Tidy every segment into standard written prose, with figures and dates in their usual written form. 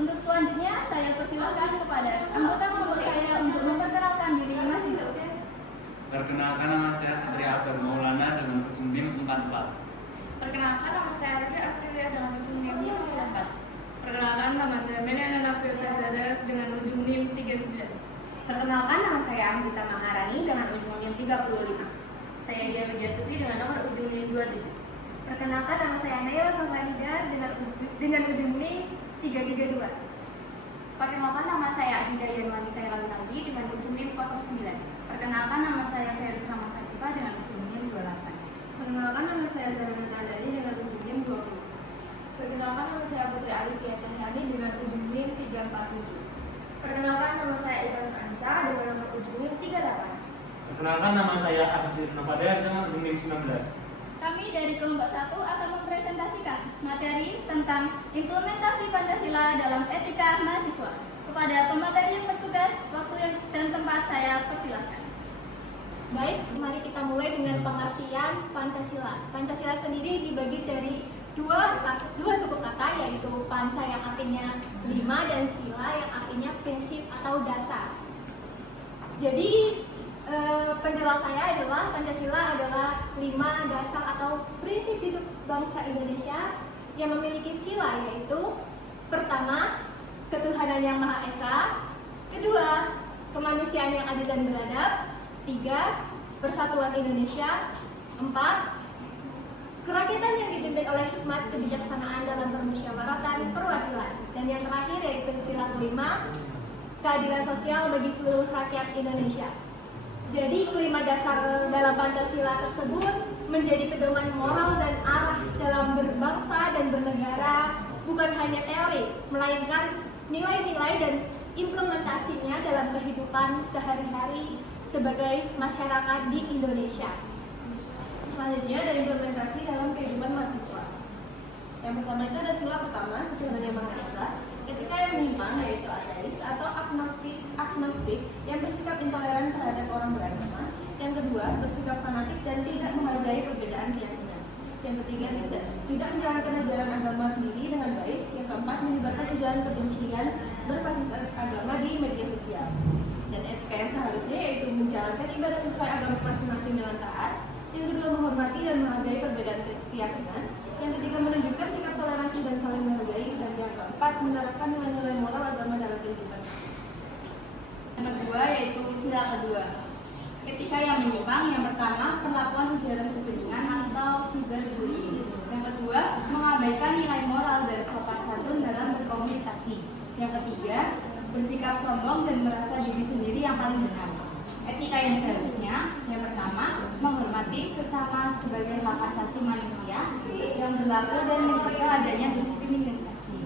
Untuk selanjutnya, saya persilahkan kepada anggota kelompok saya untuk memperkenalkan diri masing-masing. Perkenalkan, nama saya Satria Abdul Maulana dengan ujung NIM 44. Perkenalkan, nama saya Rudy Aprilia dengan ujung NIM 54. Perkenalkan, nama saya Mena Nafio Sazada dengan ujung NIM 39. Perkenalkan, nama saya Anggita Maharani dengan ujung NIM 35. Saya Dian Widiastuti dengan nomor ujung NIM 27. Perkenalkan, nama saya Naila Safranida dengan ujung NIM 332. Perkenalkan, nama saya Adinda Yanwani Kairalinaudi dengan ujung NIM 09. Perkenalkan, nama saya Feris Ramasatifa dengan ujung NIM 28. Perkenalkan, nama saya Zarana Tandani dengan ujung NIM 20. Perkenalkan, nama saya Putri Alifia Cahyani dengan ujung NIM 347. Perkenalkan, nama saya Ika Ansa dengan nomor ujung NIM 38. Perkenalkan, nama saya Abdul Novader dengan ujung NIM 19. Kami dari kelompok 1 akan mempresentasikan materi tentang implementasi Pancasila dalam etika mahasiswa. Kepada pemateri yang bertugas, waktu dan tempat saya persilahkan. Baik, mari kita mulai dengan pengertian Pancasila. Pancasila sendiri dibagi dari dua suku kata, yaitu panca yang artinya 5 dan sila yang artinya prinsip atau dasar. Jadi penjelasan saya adalah Pancasila adalah 5 dasar atau prinsip hidup bangsa Indonesia yang memiliki sila, yaitu pertama, ketuhanan yang Maha Esa, kedua, kemanusiaan yang adil dan beradab, 3, persatuan Indonesia, 4, kerakyatan yang dipimpin oleh hikmat kebijaksanaan dalam permusyawaratan perwakilan, dan yang terakhir yaitu sila kelima, keadilan sosial bagi seluruh rakyat Indonesia. Jadi kelima dasar dalam Pancasila tersebut menjadi pedoman moral dan arah dalam berbangsa dan bernegara, bukan hanya teori, melainkan nilai-nilai dan implementasinya dalam kehidupan sehari-hari sebagai masyarakat di Indonesia. Selanjutnya ada implementasi dalam kehidupan mahasiswa. Yang pertama itu ada sila pertama, ketuhanan yang Maha Esa, etika yang menyimpang yaitu ateis atau agnostik yang bersikap intoleran terhadap orang beragama. Yang kedua, bersikap fanatik dan tidak menghargai perbedaan keyakinan. Yang ketiga, tidak menjalankan ajaran agama sendiri dengan baik. Yang keempat, menyebarkan ujaran kebencian berbasis agama di media sosial. Dan etika yang seharusnya yaitu menjalankan ibadah sesuai agama masing-masing dengan taat. Yang kedua, menghormati dan menghargai perbedaan keyakinan. Yang ketiga, menunjukkan sikap toleransi dan saling menghargai. Dan yang keempat, menerapkan nilai-nilai moral agama dalam kehidupan. Yang kedua yaitu sila kedua, etika yang menyimpang. Yang pertama, perlakuan ujaran kebencian atau cyberbullying. Yang kedua, mengabaikan nilai moral dan sopan santun dalam berkomunikasi. Yang ketiga, bersikap sombong dan merasa diri sendiri yang paling benar. Etika yang seharusnya, yang pertama, menghormati sesama sebagai hak asasi manusia yang berlaku dan mencegah adanya diskriminasi.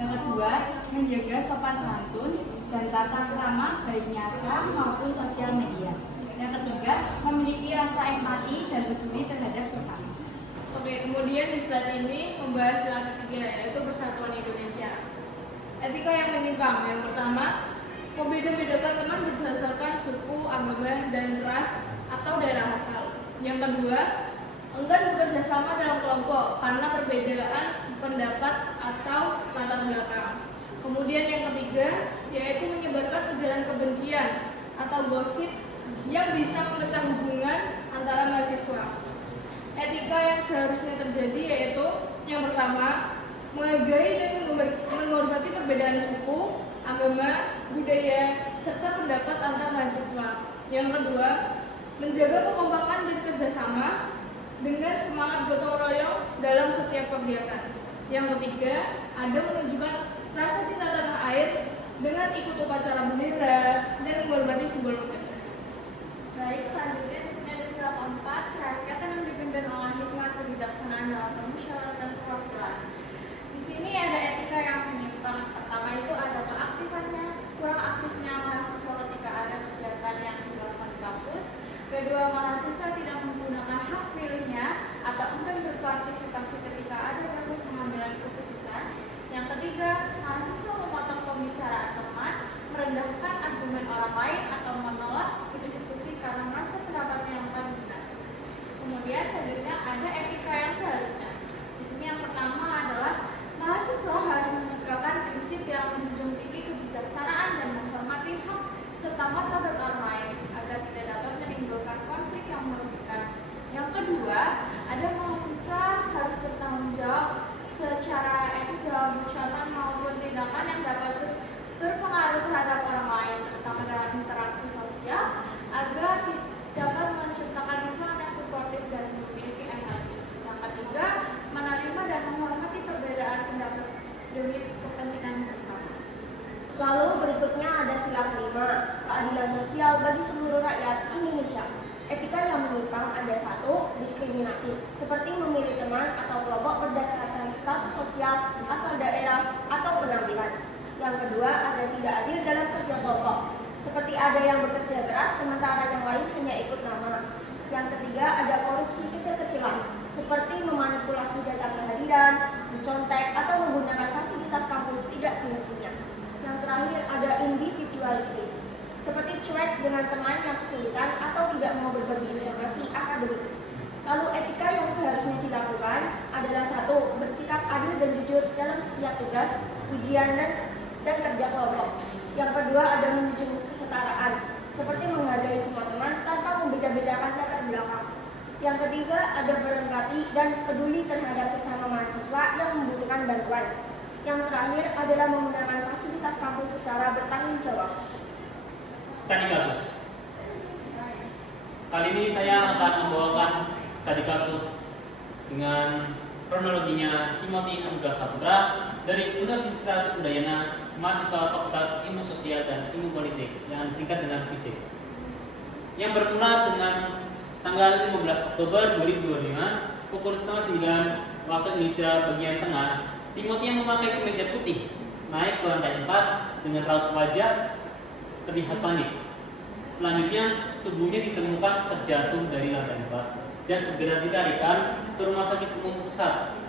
Yang kedua, menjaga sopan santun dan tata krama baik nyata maupun sosial media. Yang ketiga, memiliki rasa empati dan peduli terhadap sesama. Oke, kemudian di slide ini membahas sila ketiga yaitu persatuan Indonesia. Etika yang menyimpang. Yang pertama, membeda-bedakan teman berdasarkan suku, agama, dan ras atau daerah asal. Yang kedua, enggan bekerja sama dalam kelompok karena perbedaan pendapat atau latar belakang. Kemudian yang ketiga, yaitu menyebarkan ujaran kebencian atau gosip yang bisa memecah hubungan antara mahasiswa. Etika yang seharusnya terjadi yaitu yang pertama, menghargai dan menghormati perbedaan suku, agama, budaya, serta pendapat antar mahasiswa. Yang kedua, menjaga kekompakan dan kerjasama dengan semangat gotong royong dalam setiap kegiatan. Yang ketiga, ada menunjukkan rasa cinta tanah air dengan ikut upacara bendera dan menghormati simbol negara. Baik, selanjutnya di sini ada sila keempat, kerakyatan yang dipimpin oleh hikmat kebijaksanaan dalam permusyawaratan perwakilan. Di sini ada etika yang menyimpang. Pertama itu ada keaktifannya, kurang aktifnya mahasiswa ketika ada kegiatan yang dilakukan di kampus. Kedua, mahasiswa tidak menggunakan hak pilihnya atau enggan berpartisipasi ketika ada proses pengambilan keputusan. Yang ketiga, mahasiswa memotong pembicaraan teman, merendahkan argumen orang lain atau menolak berdiskusi karena merasa pendapatnya yang paling benar. Kemudian selanjutnya ada etika yang seharusnya. Di sini yang pertama adalah mahasiswa harus menegakkan prinsip yang keadilan sosial bagi seluruh rakyat Indonesia. Etika yang menyimpang ada 1. Diskriminatif, seperti memilih teman atau kelompok berdasarkan status sosial, asal daerah, atau penampilan. Yang kedua, ada tidak adil dalam kerja kelompok, seperti ada yang bekerja keras sementara yang lain hanya ikut nama. Yang ketiga, ada korupsi kecil-kecilan, seperti memanipulasi data kehadiran, mencontek, atau menggunakan fasilitas kampus tidak semestinya. Yang terakhir, ada individualistis, seperti cuek dengan teman yang kesulitan atau tidak mau berbagi informasi akademik. Lalu etika yang seharusnya dilakukan adalah 1. Bersikap adil dan jujur dalam setiap tugas, ujian, dan kerja kelompok. Yang kedua, ada menjunjung kesetaraan, seperti menghargai semua teman tanpa membeda-bedakan latar belakang. Yang ketiga, ada berempati dan peduli terhadap sesama mahasiswa yang membutuhkan bantuan. Yang terakhir adalah menggunakan fasilitas kampus secara bertanggung jawab. Studi kasus. Kali ini saya akan membawakan studi kasus dengan kronologinya Timothy Anugrah Saputra dari Universitas Udayana, mahasiswa Fakultas Ilmu Sosial dan Ilmu Politik yang disingkat dengan FISIP, yang bermula dengan tanggal 15 Oktober 2025 pukul 8:30 waktu Indonesia bagian tengah. Timothy yang memakai kemeja putih naik ke lantai 4 dengan raut wajah terlihat panik. Selanjutnya tubuhnya ditemukan terjatuh dari lantai 4 dan segera ditarikan ke rumah sakit umum pusat.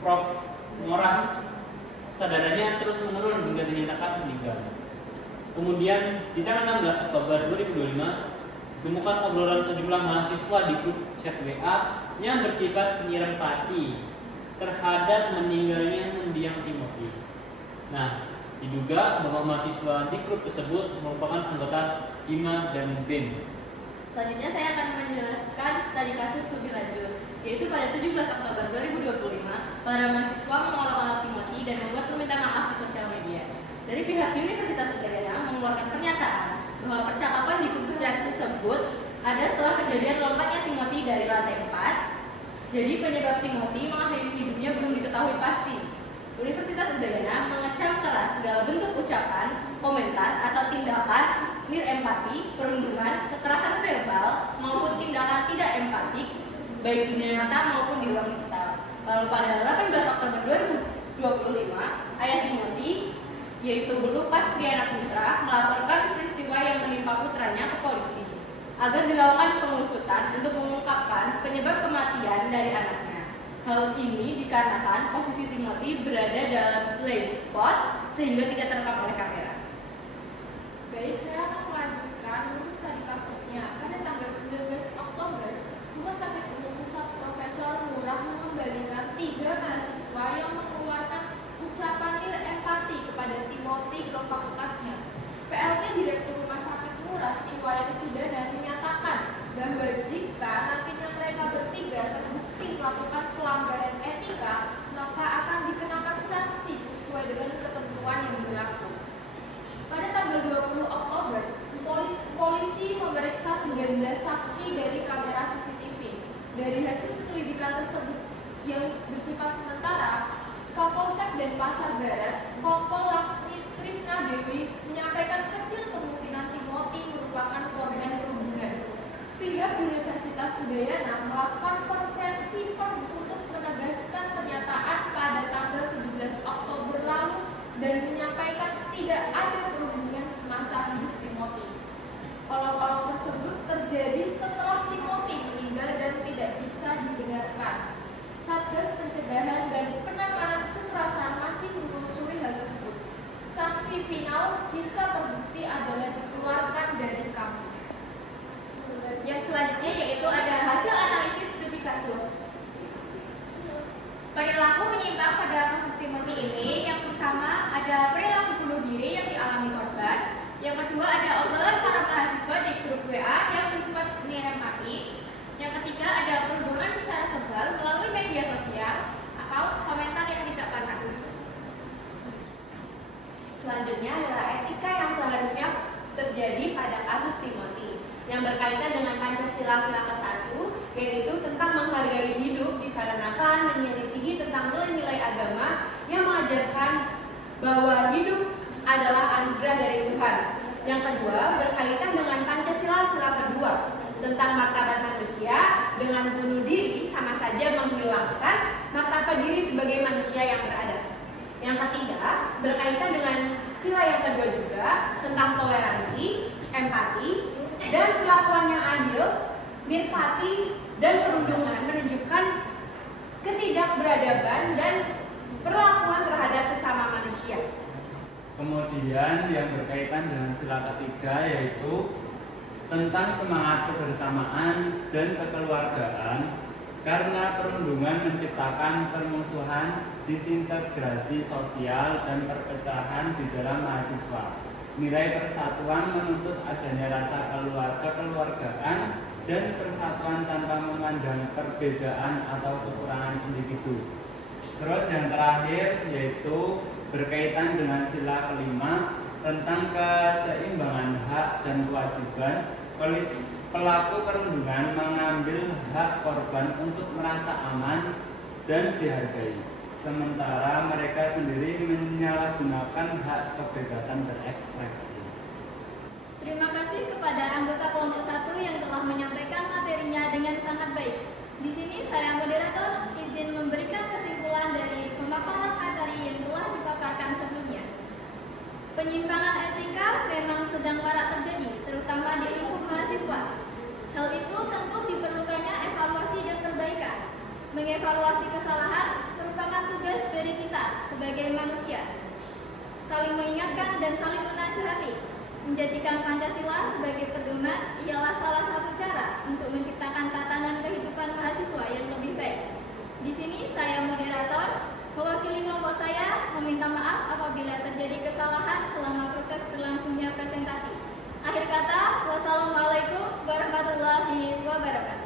Prof. Ngorah kesadarannya terus menurun hingga dinyatakan meninggal. Kemudian di tanggal 16 Oktober 2025 ditemukan obrolan sejumlah mahasiswa di grup chat WA yang bersifat empati terhadap meninggalnya mendiang Timothy. Nah, diduga bahwa mahasiswa di grup tersebut merupakan anggota HIMA dan BEM. Selanjutnya saya akan menjelaskan studi kasus lebih lanjut, yaitu pada 17 Oktober 2025, para mahasiswa mengolok-olok Timothy dan membuat permintaan maaf di sosial media. Dari pihak Universitas Udayana mengeluarkan pernyataan bahwa percakapan di grup chat tersebut ada setelah kejadian lompatnya Timothy dari lantai 4. Jadi penyebab Timothy mengakhiri hidupnya belum diketahui pasti. Universitas Udayana mengecam keras segala bentuk ucapan, komentar, atau tindakan nirempati, perundungan, kekerasan verbal, maupun tindakan tidak empatik, baik di dunia nyata maupun di ruang digital. Lalu pada 18 Oktober 2025, ayah Timothy, yaitu Lukas Triana Putra, melaporkan peristiwa yang menimpa putranya ke polisi agar dilakukan pengusutan untuk mengungkapkan penyebab kematian dari anaknya. Hal ini dikarenakan posisi Timothy berada dalam blind spot sehingga tidak terekam oleh kamera. Baik, saya akan melanjutkan untuk studi kasusnya. Pada tanggal 19 Oktober, Rumah Sakit Umum Pusat Profesor Ngurah mengembalikan 3 mahasiswa yang mengeluarkan ucapan nirempati kepada Timothy ke fakultasnya. PLT Direktur Rumah Sakit Ngurah, Iwayan Sudana, menyatakan bahwa jika nantinya mereka bertiga terbukti melakukan pelanggaran etika, maka akan dikenakan sanksi sesuai dengan ketentuan yang berlaku. Pada tanggal 20 Oktober, polisi memeriksa 19 saksi dari kamera CCTV. Dari hasil penyelidikan tersebut yang bersifat sementara, Kapolsek Denpasar Barat, Kompol Laksmi Trisna Dewi menyampaikan kecil kemungkinan Timothy merupakan korban perundungan. Pihak Universitas Udayana melakukan konferensi pers untuk menegaskan pernyataan pada tanggal 17 Oktober lalu dan menyampaikan tidak ada perundungan semasa hidup Timothy. Olok-olok tersebut terjadi setelah Timothy meninggal dan tidak bisa dibenarkan. Satgas Pencegahan dan Penanganan Kekerasan masih menelusuri hal tersebut. Sanksi final jika terbukti adalah dikeluarkan dari kampus. Yang selanjutnya yaitu ada hasil analisis studi kasus. Perilaku menyimpang pada kasus Timothy ini, yang pertama ada perilaku bunuh diri yang dialami korban, yang kedua ada obrolan para mahasiswa di grup WA yang bersifat nirempati, yang ketiga ada perhubungan secara verbal melalui media sosial atau komentar yang tidak pantas. Selanjutnya adalah etika yang seharusnya terjadi pada kasus Timothy yang berkaitan dengan Pancasila Sila ke-1, yaitu tentang menghargai hidup dikarenakan menyelisihi tentang nilai-nilai agama yang mengajarkan bahwa hidup adalah anugerah dari Tuhan. Yang kedua berkaitan dengan Pancasila sila kedua tentang martabat manusia. Dengan bunuh diri sama saja menghilangkan martabat diri sebagai manusia yang beradab. Yang ketiga berkaitan dengan sila yang kedua juga tentang toleransi, empati, dan perlakuan yang adil, nirpati, dan perundungan menunjukkan ketidakberadaban dan perlakuan terhadap sesama manusia. Kemudian yang berkaitan dengan sila ketiga yaitu tentang semangat kebersamaan dan kekeluargaan, karena perundungan menciptakan permusuhan, disintegrasi sosial, dan perpecahan di dalam mahasiswa. Nilai persatuan menuntut adanya rasa kekeluargaan dan persatuan tanpa memandang perbedaan atau kekurangan individu. Terus yang terakhir yaitu berkaitan dengan sila kelima tentang keseimbangan hak dan kewajiban. Pelaku perundungan mengambil hak korban untuk merasa aman dan dihargai, sementara mereka sendiri menyalahgunakan hak kebebasan berekspresi. Terima kasih kepada anggota kelompok 1 yang telah menyampaikan materinya dengan sangat baik. Di sini saya moderator izin memberikan kesimpulan dari pemaparan materi yang telah dipaparkan sebelumnya. Penyimpangan etika memang sedang marak terjadi, terutama di lingkup mahasiswa. Hal itu tentu diperlukannya evaluasi dan perbaikan. Mengevaluasi kesalahan merupakan tugas dari kita sebagai manusia. Saling mengingatkan dan saling menasihati. Menjadikan Pancasila sebagai pedoman ialah salah satu cara untuk menciptakan tatanan kehidupan mahasiswa yang lebih baik. Di sini saya moderator mewakili kelompok saya meminta maaf apabila terjadi kesalahan selama proses berlangsungnya presentasi. Akhir kata, wassalamualaikum warahmatullahi wabarakatuh.